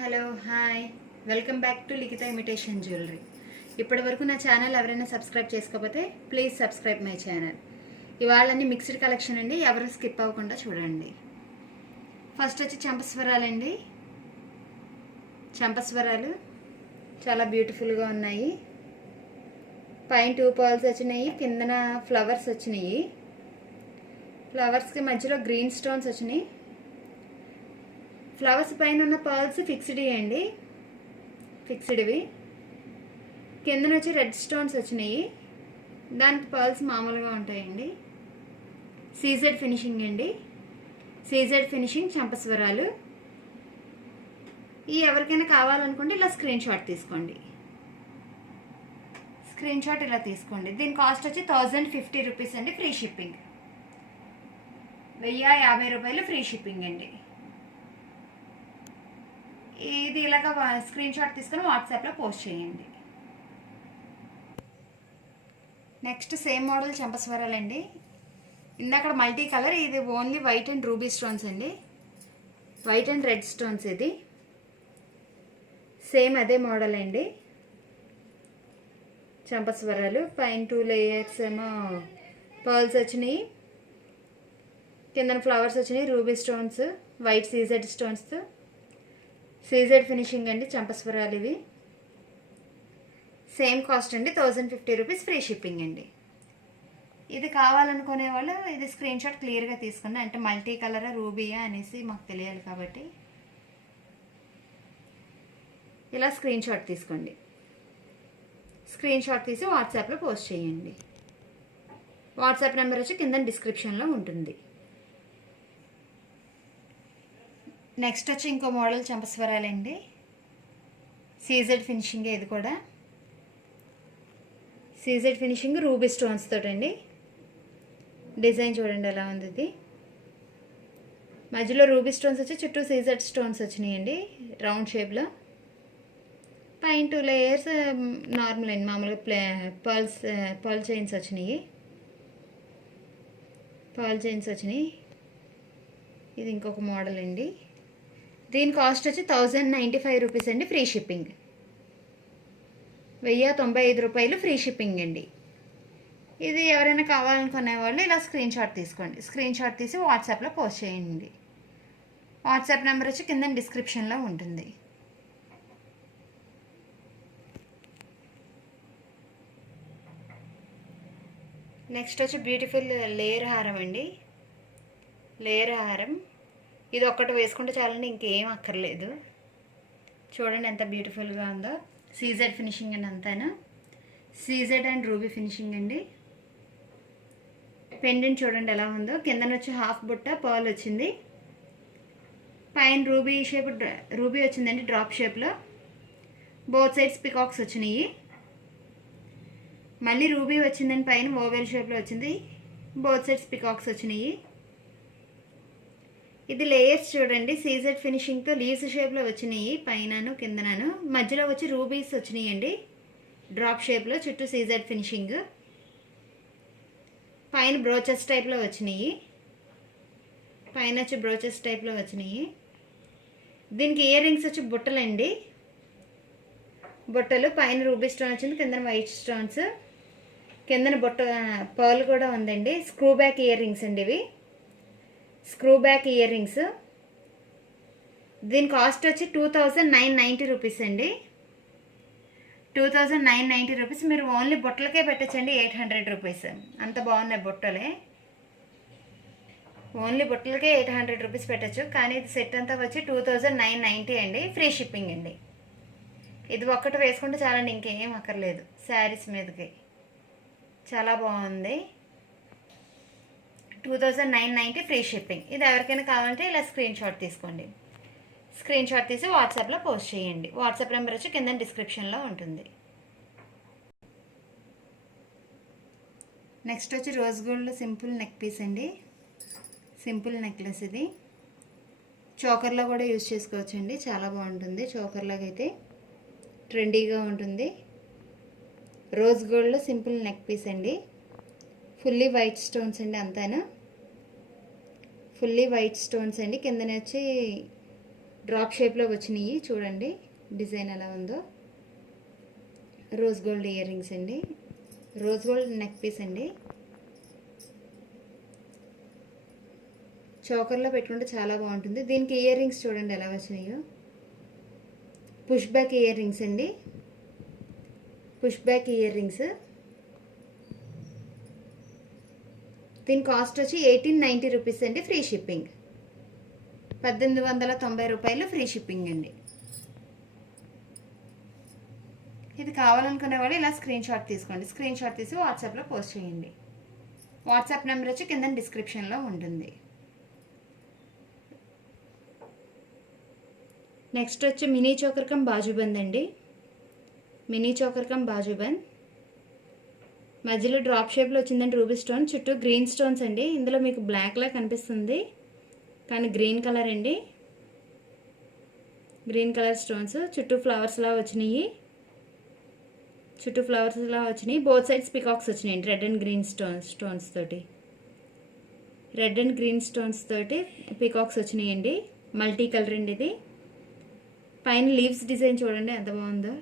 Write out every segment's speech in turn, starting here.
Hello hi welcome back to Likhita imitation jewellery. ఇప్పటి వరకు నా ఛానల్ ఎవరైనా సబ్స్క్రైబ్ చేసుకోకపోతే ప్లీజ్ సబ్స్క్రైబ్ మై ఛానల్. ఇవాళన్నీ మిక్స్డ్ కలెక్షన్ అండి, ఎవరు స్కిప్ అవ్వకుండా చూడండి. ఫస్ట్ వచ్చి చంపస్వరాలండి. చంపస్వరాలు చాలా బ్యూటిఫుల్గా ఉన్నాయి. పైన 2 పర్ల్స్ వచ్చినాయి, కిందన ఫ్లవర్స్ వచ్చినాయి. ఫ్లవర్స్కి మధ్యలో గ్రీన్ స్టోన్స్ వచ్చినాయి. ఫ్లవర్స్ పైన ఉన్న పర్ల్స్ ఫిక్స్డ్ అండి, ఫిక్స్డ్వి. కిందన వచ్చి రెడ్ స్టోన్స్ వచ్చినాయి, దానికి పర్ల్స్ మామూలుగా ఉంటాయండి. సీజెడ్ ఫినిషింగ్ అండి, సీజెడ్ ఫినిషింగ్ చంపస్వరాలు. ఈ ఎవరికైనా కావాలనుకుంటే ఇలా స్క్రీన్ షాట్ తీసుకోండి. స్క్రీన్ షాట్ ఇలా తీసుకోండి. దీని కాస్ట్ వచ్చి 1050 రూపీస్ అండి, ఫ్రీ షిప్పింగ్. 1050 రూపాయలు ఫ్రీ షిప్పింగ్ అండి. ఇది ఇలాగ స్క్రీన్ షాట్ తీసుకొని వాట్సాప్లో పోస్ట్ చేయండి. నెక్స్ట్ సేమ్ మోడల్ చంపస్వరాలండి. ఇందాక మల్టీ కలర్, ఇది only white and ruby stones అండి, వైట్ అండ్ రెడ్ స్టోన్స్. ఇది సేమ్ అదే మోడల్ అండి. చంపస్వరాలు పైన 2 లేయర్స్ ఏమో పర్ల్స్ వచ్చినాయి, కింద ఫ్లవర్స్ వచ్చినాయి, ruby stones, white CZ stones, CZ finishing అండి. చంపస్వరాలు ఇవి సేమ్ కాస్ట్ అండి, 1050 రూపీస్ ఫ్రీ షిప్పింగ్ అండి. ఇది కావాలనుకునే వాళ్ళు ఇది స్క్రీన్ షాట్ క్లియర్గా తీసుకుని, అంటే మల్టీ కలరా రూబీయా అనేసి మాకు తెలియాలి కాబట్టి ఇలా స్క్రీన్ షాట్ తీసుకోండి. స్క్రీన్ షాట్ తీసి వాట్సాప్లో పోస్ట్ చేయండి. వాట్సాప్ నెంబర్ వచ్చి కింద డిస్క్రిప్షన్లో ఉంటుంది. నెక్స్ట్ వచ్చి ఇంకో మోడల్ చంపస్వరాలండి. సీజెడ్ ఫినిషింగ్, ఇది కూడా సీజెడ్ ఫినిషింగ్ రూబీ స్టోన్స్ తోటండి. డిజైన్ చూడండి ఎలా ఉంది. ఇది మధ్యలో రూబీ స్టోన్స్ వచ్చి చుట్టూ సీజెడ్ స్టోన్స్ వచ్చినాయండి రౌండ్ షేప్లో. పైన 2 లేయర్స్ నార్మల్ అండి, మామూలుగా పర్ల్ చైన్స్ వచ్చినాయి. పర్ల్ చైన్స్ వచ్చినాయి. ఇది ఇంకొక మోడల్ అండి. దీని కాస్ట్ వచ్చి 1095 రూపీస్ అండి, ఫ్రీ షిప్పింగ్. 1095 రూపాయలు ఫ్రీ షిప్పింగ్ అండి. ఇది ఎవరైనా కావాలనుకునే వాళ్ళు ఇలా స్క్రీన్ షాట్ తీసుకోండి. స్క్రీన్ షాట్ తీసి వాట్సాప్లో పోస్ట్ చేయండి. వాట్సాప్ నెంబర్ వచ్చి కింద డిస్క్రిప్షన్లో ఉంటుంది. నెక్స్ట్ వచ్చి బ్యూటిఫుల్ లేయర్ హారం అండి. లేయర్ హారం ఇది ఒక్కటి వేసుకుంటే చాలండి, ఇంకేం అక్కర్లేదు. చూడండి ఎంత బ్యూటిఫుల్గా ఉందో. సీజెడ్ ఫినిషింగ్ అండి, అంతాను సీజెడ్ అండ్ రూబీ ఫినిషింగ్ అండి. పెండెంట్ చూడండి ఎలా ఉందో. కిందన వచ్చి హాఫ్ బుట్ట పర్ల్ వచ్చింది, పైన రూబీ వచ్చిందండి డ్రాప్ షేప్లో. బోత్ సైడ్స్ పికాక్స్ వచ్చినాయి. మళ్ళీ రూబీ వచ్చిందండి, పైన ఓవెల్ షేప్లో వచ్చింది, బోత్ సైడ్స్ పికాక్స్ వచ్చినాయి. ఇది లేయర్స్ చూడండి, సీజెడ్ ఫినిషింగ్తో లీవ్స్ షేప్లో వచ్చినాయి, పైనను కిందనను. మధ్యలో వచ్చి రూబీస్ వచ్చినాయి అండి డ్రాప్ షేప్లో, చుట్టూ సీజెడ్ ఫినిషింగ్. పైన బ్రోచెస్ టైప్లో వచ్చినాయి, పైన వచ్చి బ్రోచెస్ టైప్లో వచ్చినాయి. దీనికి ఇయర్ రింగ్స్ వచ్చి బుట్టలండి, బుట్టలు. పైన రూబీ స్టోన్ వచ్చింది, కింద వైట్ స్టోన్స్, కిందన బుట్ట పర్ల్ కూడా ఉందండి. స్క్రూ బ్యాక్ ఇయర్ రింగ్స్ అండి ఇవి, స్క్రూ బ్యాక్ ఇయర్ రింగ్స్. దీని కాస్ట్ వచ్చి 2990 రూపీస్ అండి, 2990 రూపీస్. మీరు ఓన్లీ బుట్టలకే పెట్టచ్చండి 800 రూపీస్. అంత బాగున్నాయి బుట్టలే, ఓన్లీ బుట్టలకే 800 రూపీస్ పెట్టచ్చు. కానీ ఇది సెట్ అంతా వచ్చి 2990 అండి, ఫ్రీ షిప్పింగ్ అండి. ఇది ఒక్కటి వేసుకుంటే చాలండి, ఇంకేం అక్కర్లేదు. శారీస్ మీదకి చాలా బాగుంది. 2990 ఫ్రీ షిప్పింగ్. ఇది ఎవరికైనా కావాలంటే ఇలా స్క్రీన్ షాట్ తీసుకోండి. స్క్రీన్ షాట్ తీసి వాట్సాప్లో పోస్ట్ చేయండి. వాట్సాప్ నెంబర్ వచ్చి కింద డిస్క్రిప్షన్లో ఉంటుంది. నెక్స్ట్ వచ్చి rose gold simple neck piece అండి, సింపుల్ నెక్లెస్. ఇది చోకర్లో కూడా యూజ్ చేసుకోవచ్చండి, చాలా బాగుంటుంది. చోకర్లాగా అయితే ట్రెండీగా ఉంటుంది. రోజ్ గోల్డ్లో సింపుల్ నెక్ పీస్ అండి, ఫుల్లీ వైట్ స్టోన్స్ అండి, అంతాను ఫుల్లీ వైట్ స్టోన్స్ అండి. కిందనే వచ్చి డ్రాప్ షేప్లో వచ్చినాయి చూడండి, డిజైన్ ఎలా ఉందో. రోజ్ గోల్డ్ ఇయర్ రింగ్స్ అండి, రోజ్ గోల్డ్ నెక్ పీస్ అండి. చోకర్లో పెట్టుకుంటే చాలా బాగుంటుంది. దీనికి ఇయర్ రింగ్స్ చూడండి ఎలా వచ్చినాయో. పుష్ బ్యాక్ ఇయర్ రింగ్స్ అండి, పుష్ బ్యాక్ ఇయర్ రింగ్స్. దీని కాస్ట్ వచ్చి 1890 రూపీస్ అండి, ఫ్రీ షిప్పింగ్. 1890 రూపాయలు ఫ్రీ షిప్పింగ్ అండి. ఇది కావాలనుకునే వాళ్ళు ఇలా స్క్రీన్ షాట్ తీసుకోండి. స్క్రీన్ షాట్ తీసి వాట్సాప్లో పోస్ట్ చేయండి. వాట్సాప్ నెంబర్ వచ్చి కింద డిస్క్రిప్షన్లో ఉంటుంది. నెక్స్ట్ వచ్చి మినీ చోకర్ కమ్ బాజుబంద్ అండి. మినీ చోకర్ కమ్ బాజుబంద్ మధ్యలో డ్రాప్ షేప్లో వచ్చిందండి రూబీ స్టోన్, చుట్టూ గ్రీన్ స్టోన్స్ అండి. ఇందులో మీకు బ్లాక్లా కనిపిస్తుంది కానీ గ్రీన్ కలర్ అండి, గ్రీన్ కలర్ స్టోన్స్. చుట్టూ ఫ్లవర్స్లా వచ్చినాయి, చుట్టూ ఫ్లవర్స్లా వచ్చినాయి. బోత్ సైడ్స్ పికాక్స్ వచ్చినాయి, రెడ్ అండ్ గ్రీన్ స్టోన్స్ తోటి, రెడ్ అండ్ గ్రీన్ స్టోన్స్ తోటి పికాక్స్ వచ్చినాయండి. మల్టీ కలర్ అండి ఇది. పైన లీవ్స్ డిజైన్ చూడండి ఎంత బాగుందో,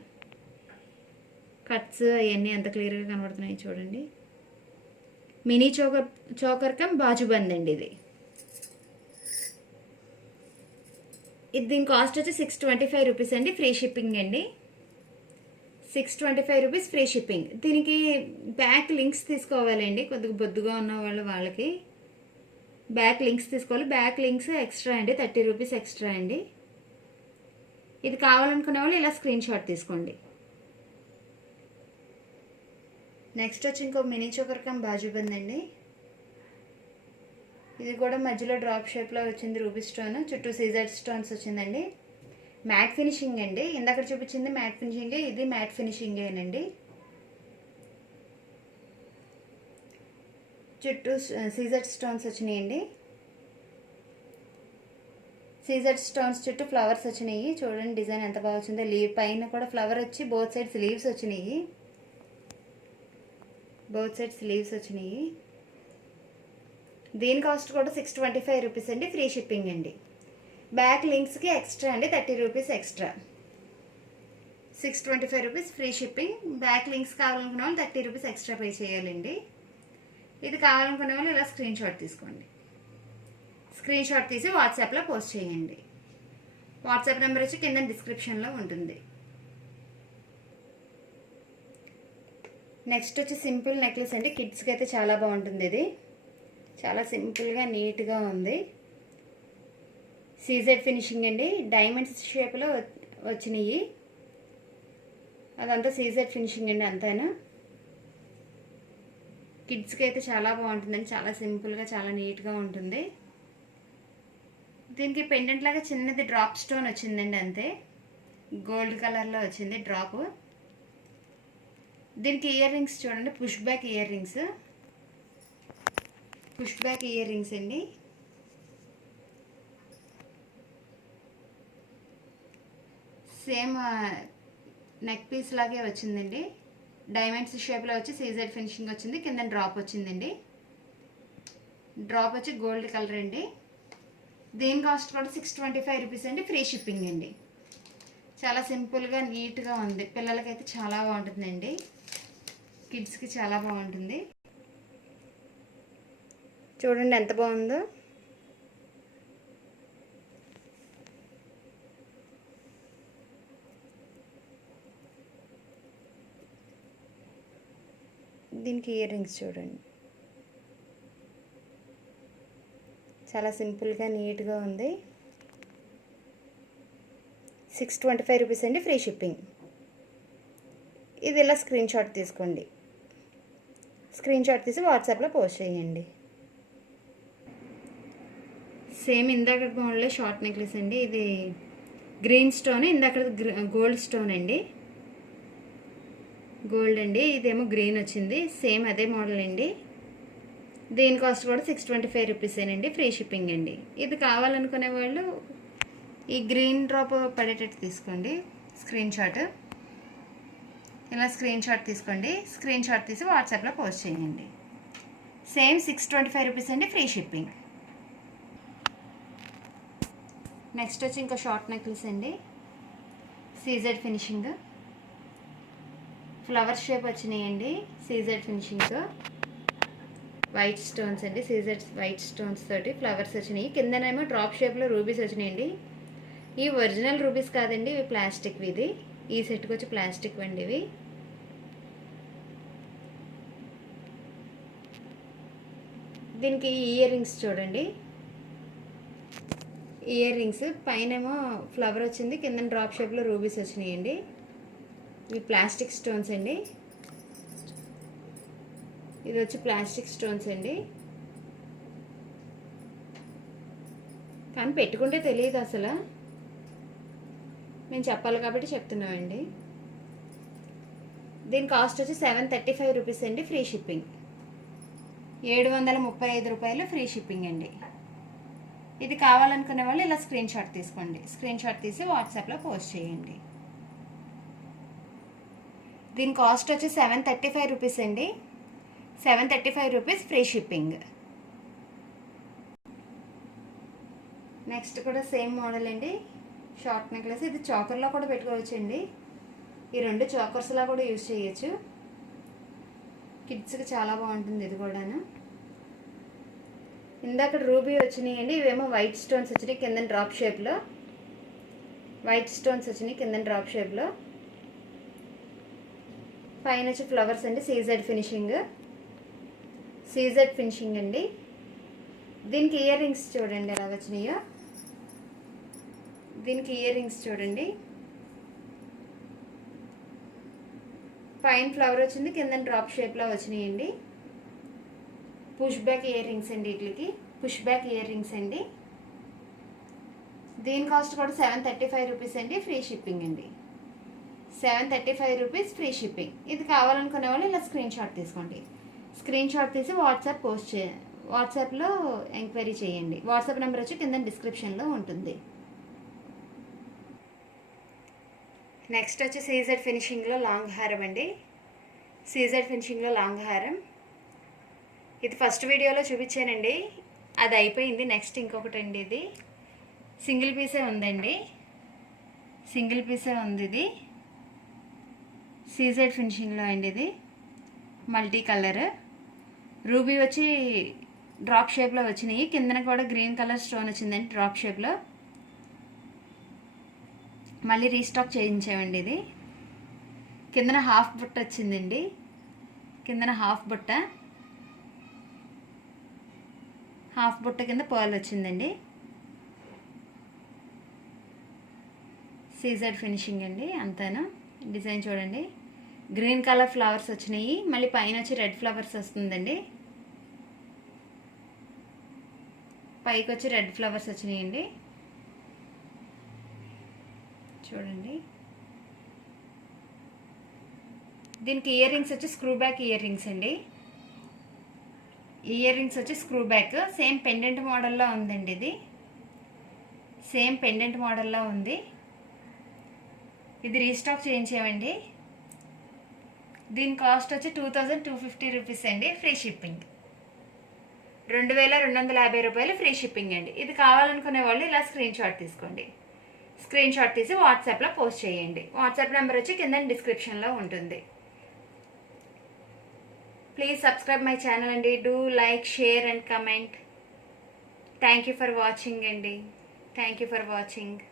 కట్స్ అవన్నీ ఎంత క్లియర్గా కనబడుతున్నాయి చూడండి. మినీ చోకర్ కమ్ బాజుబంద్ అండి ఇది. దీని కాస్ట్ వచ్చి 625 రూపీస్ అండి, ఫ్రీ షిప్పింగ్ అండి. 625 రూపీస్ ఫ్రీ షిప్పింగ్. దీనికి బ్యాక్ లింక్స్ తీసుకోవాలండి, కొద్దిగా బొద్దుగా ఉన్న వాళ్ళకి బ్యాక్ లింక్స్ తీసుకోవాలి. బ్యాక్ లింక్స్ ఎక్స్ట్రా అండి, 30 రూపీస్ ఎక్స్ట్రా అండి. ఇది కావాలనుకునే వాళ్ళు ఇలా స్క్రీన్ షాట్ తీసుకోండి. నెక్స్ట్ వచ్చి ఇంకో మినీ చోకర్ కమ్ బాజుబంద్ అండి. ఇది కూడా మధ్యలో డ్రాప్ షేప్లో వచ్చింది రూబీ స్టోన్, చుట్టూ సీజర్ స్టోన్స్ వచ్చిందండి. మ్యాట్ ఫినిషింగ్ అండి, ఇందాక చూపించింది మ్యాట్ ఫినిషింగే, ఇది మ్యాట్ ఫినిషింగేనండి. చుట్టూ సీజర్ స్టోన్స్ వచ్చినాయండి. సీజర్ స్టోన్స్ చుట్టూ ఫ్లవర్స్ వచ్చినాయి చూడండి, డిజైన్ ఎంత బాగా వచ్చిందో. లీవ్ పైన కూడా ఫ్లవర్ వచ్చి బోత్ సైడ్స్ లీవ్స్ వచ్చినాయి, బోత్ సైడ్స్ లీవ్స్ వచ్చినాయి. దీని కాస్ట్ కూడా 625 రూపీస్ అండి, ఫ్రీ షిప్పింగ్ అండి. బ్యాక్ లింక్స్కి ఎక్స్ట్రా అండి, 30 rupees extra. 625 rupees free shipping. Back links కావాలనుకునే వాళ్ళు 30 రూపీస్ ఎక్స్ట్రా పే చేయాలండి. ఇది కావాలనుకునే వాళ్ళు ఇలా స్క్రీన్ షాట్ తీసుకోండి. స్క్రీన్ షాట్ తీసి వాట్సాప్లో పోస్ట్ చేయండి. వాట్సాప్ నెంబర్ వచ్చి కింద డిస్క్రిప్షన్లో ఉంటుంది. నెక్స్ట్ వచ్చి సింపుల్ నెక్లెస్ అండి, కిడ్స్కి అయితే చాలా బాగుంటుంది. ఇది చాలా సింపుల్గా నీట్గా ఉంది. సీజెడ్ ఫినిషింగ్ అండి, డైమండ్స్ షేప్లో వచ్చినాయి. అదంతా సీజెడ్ ఫినిషింగ్ అండి అంతాను. కిడ్స్కి అయితే చాలా బాగుంటుందండి, చాలా సింపుల్గా చాలా నీట్గా ఉంటుంది. దీనికి పెండెంట్ లాగా చిన్నది డ్రాప్ స్టోన్ వచ్చిందండి అంతే, గోల్డ్ కలర్లో వచ్చింది డ్రాప్. దీనికి ఇయర్ రింగ్స్ చూడండి, push back ear rings, push back ear rings అండి. సేమ్ నెక్ పీస్ లాగే వచ్చిందండి, డైమండ్స్ షేప్లో వచ్చి సీజెడ్ ఫినిషింగ్ వచ్చింది. కింద డ్రాప్ వచ్చిందండి, డ్రాప్ వచ్చి గోల్డ్ కలర్ అండి. దీని కాస్ట్ కూడా 625 రూపీస్ అండి, ఫ్రీ షిప్పింగ్ అండి. చాలా సింపుల్గా నీట్గా ఉంది, పిల్లలకైతే చాలా బాగుంటుందండి, కిడ్స్కి చాలా బాగుంటుంది. చూడండి ఎంత బాగుందో. దీనికి ఇయర్ రింగ్స్ చూడండి, చాలా సింపుల్గా నీట్గా ఉంది. 625 రూపీస్ అండి, ఫ్రీ షిప్పింగ్. ఇది ఇలా స్క్రీన్ షాట్ తీసుకోండి. స్క్రీన్ షాట్ తీసి వాట్సాప్లో పోస్ట్ చేయండి. సేమ్ ఇందాక మోడలే షార్ట్ నెక్లెస్ అండి. ఇది గ్రీన్ స్టోన్, ఇందాక గోల్డ్ స్టోన్ అండి, గోల్డ్ అండి. ఇదేమో గ్రీన్ వచ్చింది, సేమ్ అదే మోడల్ అండి. దీని కాస్ట్ కూడా 625 రూపీసేనండి, ఫ్రీ షిప్పింగ్ అండి. ఇది కావాలనుకునే వాళ్ళు ఈ గ్రీన్ డ్రాప్ పడేటట్టు తీసుకోండి స్క్రీన్ షాట్. ఇలా స్క్రీన్ షాట్ తీసుకోండి, స్క్రీన్ షాట్ తీసి వాట్సాప్లో పోస్ట్ చేయండి. సేమ్ 625 రూపీస్ అండి, ఫ్రీ షిప్పింగ్. నెక్స్ట్ వచ్చి ఇంకా షార్ట్ నెక్లెస్ అండి, సీజెడ్ ఫినిషింగ్, ఫ్లవర్ షేప్ వచ్చినాయండి, సీజెడ్ ఫినిషింగ్, వైట్ స్టోన్స్ అండి, సీజెడ్ వైట్ స్టోన్స్ తోటి ఫ్లవర్స్ వచ్చినాయి. కిందనేమో డ్రాప్ షేప్లో రూబీస్ వచ్చినాయండి. ఈ ఒరిజినల్ రూబీస్ కాదండి, ఇవి ప్లాస్టిక్వి. ఇది ఈ సెట్కి వచ్చి ప్లాస్టిక్ అండి ఇవి. దీనికి ఇయర్ రింగ్స్ చూడండి, ఇయర్ రింగ్స్ పైనేమో ఫ్లవర్ వచ్చింది, కింద డ్రాప్ షేప్లో రూబీస్ వచ్చినాయండి. ఇవి ప్లాస్టిక్ స్టోన్స్ అండి, ఇది వచ్చి ప్లాస్టిక్ స్టోన్స్ అండి. కానీ పెట్టుకుంటే తెలియదు అసలు, నేను చెప్పాలి కాబట్టి చెప్తున్నామండి. దీని కాస్ట్ వచ్చి 735 రూపీస్ అండి, ఫ్రీ షిప్పింగ్. 735 రూపాయలు ఫ్రీ షిప్పింగ్ అండి. ఇది కావాలనుకునే వాళ్ళు ఇలా స్క్రీన్ షాట్ తీసుకోండి, స్క్రీన్ షాట్ తీసి వాట్సాప్లో పోస్ట్ చేయండి. దీని కాస్ట్ వచ్చి 735 రూపీస్ అండి, 735 రూపీస్ ఫ్రీ షిప్పింగ్. నెక్స్ట్ కూడా సేమ్ మోడల్ అండి, షార్ట్ నెక్లెస్. ఇది చాకర్లో కూడా పెట్టుకోవచ్చు అండి, ఈ రెండు చాకర్స్లా కూడా యూజ్ చేయొచ్చు. కిడ్స్కి చాలా బాగుంటుంది ఇది కూడాను. ఇందాక రూబీ వచ్చినాయి అండి, ఇవేమో వైట్ స్టోన్స్ వచ్చినాయి కింద డ్రాప్ షేప్లో, వైట్ స్టోన్స్ వచ్చినాయి కింద డ్రాప్ షేప్లో. పైన వచ్చి ఫ్లవర్స్ అండి, సీజెడ్ ఫినిషింగ్, సీజెడ్ ఫినిషింగ్ అండి. దీనికి ఇయర్ రింగ్స్ చూడండి ఎలా వచ్చినాయో, దీనికి ఇయర్ రింగ్స్ చూడండి, పైన ఫ్లవర్ వచ్చింది, కింద డ్రాప్ షేప్లో వచ్చినాయండి. పుష్ బ్యాక్ ఇయర్ రింగ్స్ అండి, వీటికి పుష్ బ్యాక్ ఇయర్ రింగ్స్ అండి. దీని కాస్ట్ కూడా 735 రూపీస్ అండి, ఫ్రీ షిప్పింగ్ అండి. 735 రూపీస్ ఫ్రీ షిప్పింగ్. ఇది కావాలనుకునే వాళ్ళు ఇలా స్క్రీన్ షాట్ తీసుకోండి, స్క్రీన్ షాట్ తీసి వాట్సాప్లో ఎంక్వైరీ చేయండి. వాట్సాప్ నెంబర్ వచ్చి కింద డిస్క్రిప్షన్లో ఉంటుంది. నెక్స్ట్ వచ్చి సీజెడ్ ఫినిషింగ్లో లాంగ్ హారం అండి, సీజెడ్ ఫినిషింగ్లో లాంగ్ హారం. ఇది ఫస్ట్ వీడియోలో చూపించానండి, అది అయిపోయింది. నెక్స్ట్ ఇంకొకటి అండి, ఇది సింగిల్ పీసే ఉందండి, సింగిల్ పీసే ఉంది. ఇది సీజెడ్ ఫినిషింగ్లో అండి, ఇది మల్టీ కలర్ రూబీ వచ్చి డ్రాప్ షేప్లో వచ్చినాయి, కిందన కూడా గ్రీన్ కలర్ స్టోన్ వచ్చిందండి డ్రాప్ షేప్లో. మళ్ళీ రీస్టాక్ చేయించామండి. ఇది కిందన హాఫ్ బుట్ట వచ్చిందండి, కిందన హాఫ్ బుట్ట కింద పర్ల్ వచ్చిందండి. సీజెడ్ ఫినిషింగ్ అండి అంతాను. డిజైన్ చూడండి, గ్రీన్ కలర్ ఫ్లవర్స్ వచ్చినాయి, మళ్ళీ పైన వచ్చి రెడ్ ఫ్లవర్స్ వస్తుందండి, పైకి వచ్చి రెడ్ ఫ్లవర్స్ వచ్చినాయండి చూడండి. దీనికి ఇయర్ రింగ్స్ వచ్చి స్క్రూ బ్యాక్ ఇయర్ రింగ్స్ అండి, ఇయర్ రింగ్స్ వచ్చి స్క్రూ బ్యాక్. సేమ్ పెండెంట్ మోడల్లో ఉందండి, ఇది సేమ్ పెండెంట్ మోడల్లో ఉంది. ఇది రీస్టాక్ చేయించామండి. దీని కాస్ట్ వచ్చి 2250 రూపీస్ అండి, ఫ్రీ షిప్పింగ్. 2250 రూపాయలు ఫ్రీ షిప్పింగ్ అండి. ఇది కావాలనుకునే వాళ్ళు ఇలా స్క్రీన్ షాట్ తీసుకోండి, స్క్రీన్ షాట్ తీసి వాట్సాప్లో పోస్ట్ చేయండి. వాట్సాప్ నెంబర్ వచ్చి కింద డిస్క్రిప్షన్లో ఉంటుంది. ప్లీజ్ సబ్స్క్రైబ్ మై ఛానల్ అండి. Do like, share and comment. Thank you for watching అండి, థ్యాంక్ యూ ఫర్ వాచింగ్.